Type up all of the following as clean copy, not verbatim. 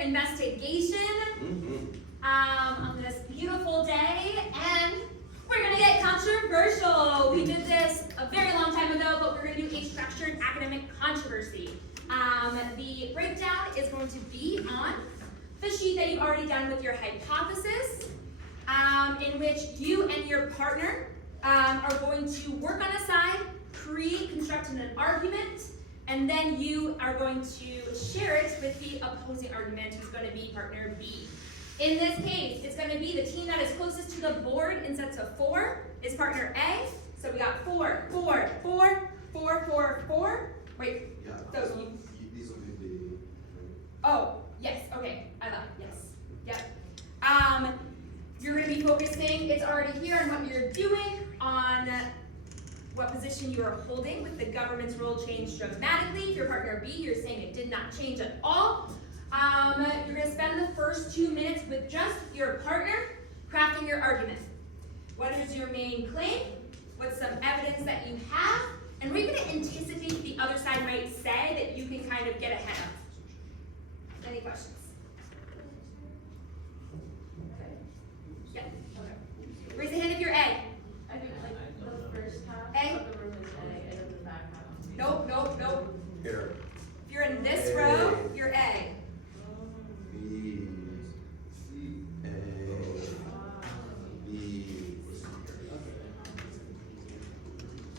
investigation on this beautiful day, and we're gonna get controversial. We did this a very long time ago, but we're gonna do a structured academic controversy. The breakdown is going to be on the sheet that you've already done with your hypothesis, in which you and your partner are going to work on a side, constructing an argument, and then you are going to share it with the opposing argument, who's going to be partner B. In this case, it's going to be the team that is closest to the board in sets of 4 is partner A. So we got 4, 4, 4, 4, 4, 4. Wait, yeah, those you. These will be. Oh, yes, okay, I lied, yes, yep. You're going to be focusing, it's already here on what you're doing, on what position you are holding with the government's role changed dramatically. If you're partner B, you're saying it did not change at all. You're going to spend the first 2 minutes with just your partner crafting your argument. What is your main claim? What's some evidence that you have? And what are you going to anticipate the other side might say that you can kind of get ahead of? Any questions? Yeah. Okay. Raise a hand if you're A. I think like the first half of the room is A, and then the back half. Nope, nope, nope. Here. If you're in this row, you're A. B. A. B.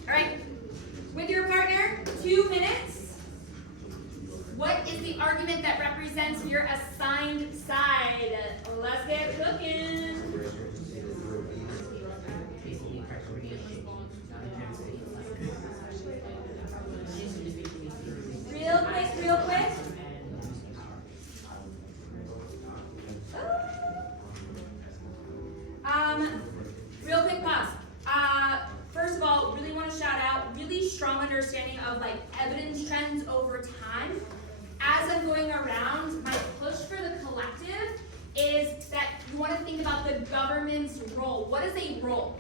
All right. With your partner, 2 minutes. What is the argument that represents your assigned side? Let's get cooking. Real quick. Real quick pause. First of all, really want to shout out really strong understanding of like evidence trends over time. As I'm going around, my push for the collective is that you want to think about the government's role. What is a role?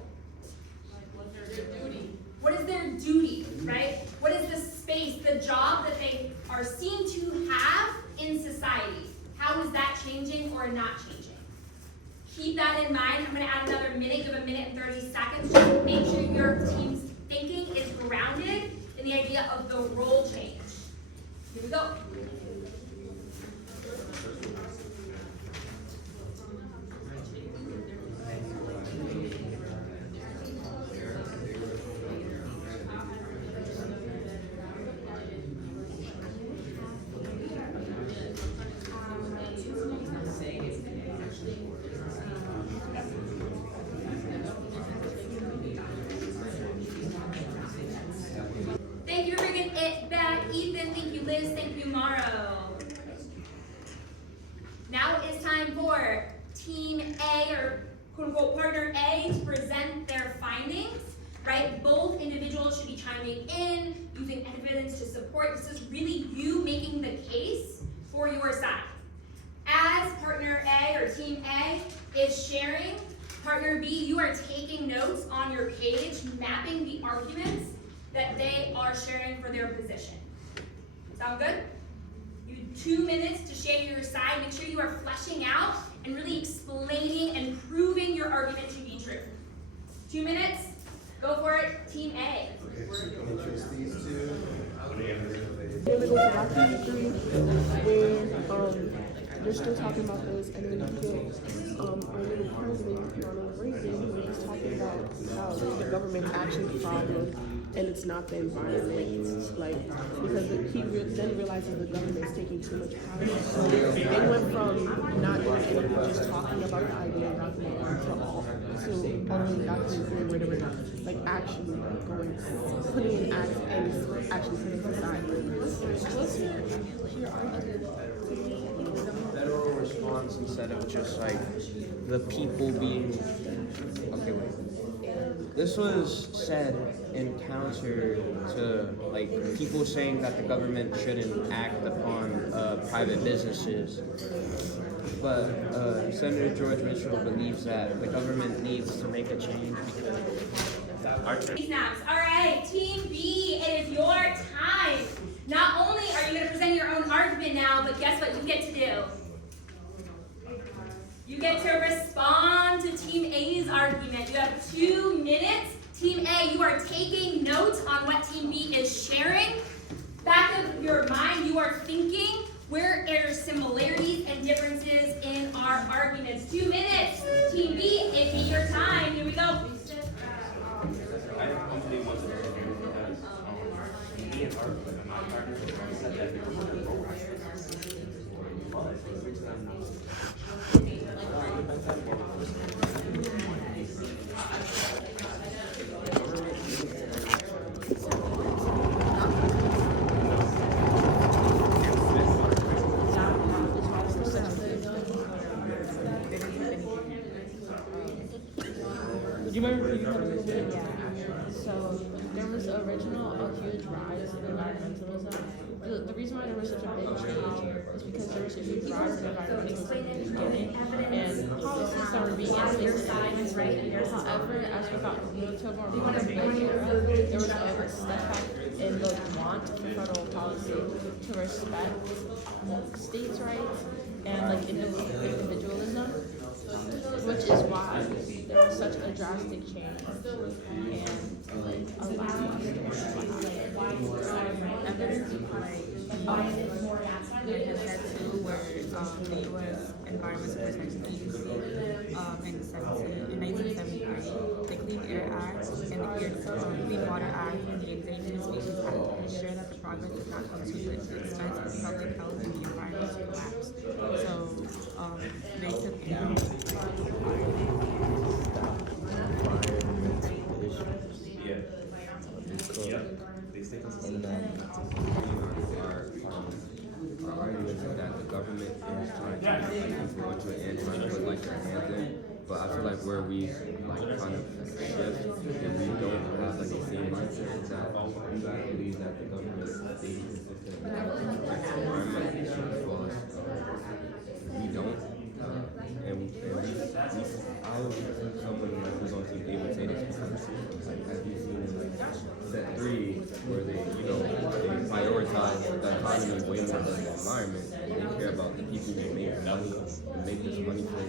What's their duty? What is their duty, right? What is the space, the job that they are seen to have in society? How is that changing or not changing? Keep that in mind. I'm going to add another minute, give a minute and 30 seconds. Just make sure your team's thinking is grounded in the idea of the role change. Here we go. Thank you for bringing it back, Ethan. Thank you, Liz. Thank you, Morrow. Now it's time for Team A, or quote-unquote partner A, to present their findings, right? Both individuals should be chiming in, using evidence to support. This is really you making the case for your side. As partner A, or Team A, is sharing, partner B, you are taking notes on your page, mapping the arguments that they are sharing for their position. Sound good? You 2 minutes to share your side. Make sure you are fleshing out and really explaining and proving your argument to be true. 2 minutes. Go for it, Team A. Okay, so you can choose these two. They're gonna go to Rocky 3 where they're still talking about this, and then you get our little president, Ronald Reagan, where he's talking about how the government actually fraudulent and it's not the environment, like, because he then realizes the government's taking too much power. So they went from not doing anything, just talking about the idea of document to all only documenting where they were like actually going, putting in acts and actually putting aside. What's your argument? Federal response instead of just like the people being okay. Wait. This was said in counter to like people saying that the government shouldn't act upon private businesses. But Senator George Mitchell believes that the government needs to make a change because Snaps. All right, Team B, it is your time. Not only are you going to present your own argument now, but guess what you get to do? get to respond to Team A's argument. You have 2 minutes. Team A, you are taking notes on what Team B is sharing. Back of your mind, you are thinking, where are similarities and differences in our arguments? 2 minutes. Team B, it be your time. Here we go. I usually want to because me and Art, like my partner, said that because of the program, but the reason I'm not. Do you remember? Yeah. So there was original a huge rise in environmentalism. The reason why there was such a big change is because there was a huge rise in environmentalism in the beginning, and policies that were being implemented. However, as we got moved to a more modern era, there was a step back in the want for federal policy to respect states' rights and like individualism, which is why there was such a drastic change and like a lot of evidence like I said too, where the U.S. Environmental Protection Agency in 1973, the Clean Air Act and the Clean Water Act and the Endangered Species Act ensure that the progress does not come to the expense of public health and the environment to collapse. So they took Our argument is that the government is trying to get people into it and trying to put like their hands in. But I feel like where we like kind of shift and we don't have like the same mindset is that you guys believe that the government is being consistent with the environment because we don't. I was someone like who's on Team A would say this because like as you've seen in like set 3 where they they prioritize the economy way more than the environment and they care about the people who make the money and make this money for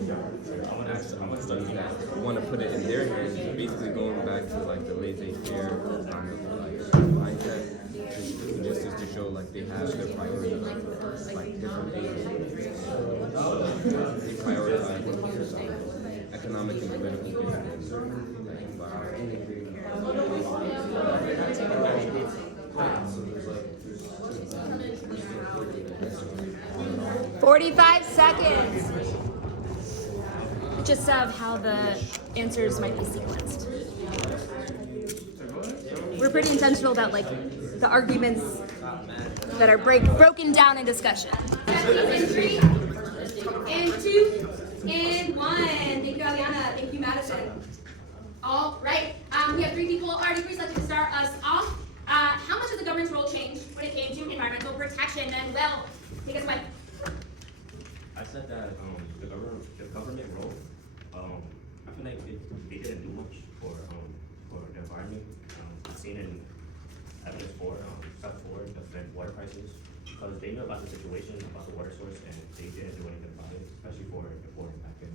actually things that want to put it in their hands, basically going back to like the laissez-faire kind of like mindset just is to show like they have their priorities like different things. They prioritize economic and political issues like environment. 45 seconds. Just of how the answers might be sequenced. We're pretty intentional about like the arguments that are broken down in discussion. And 3, and 2, and 1. Thank you, Aliana. Thank you, Madison. All right. We have 3 people already pre-selected to start us off. How much has the government's role changed when it came to environmental protection? And well, take us away. I said that the government role, I feel like they didn't do much for the environment. I've seen in evidence for step 4, the Flint water crisis, because they knew about the situation, about the water source, and they didn't do anything about it, especially for importing back in.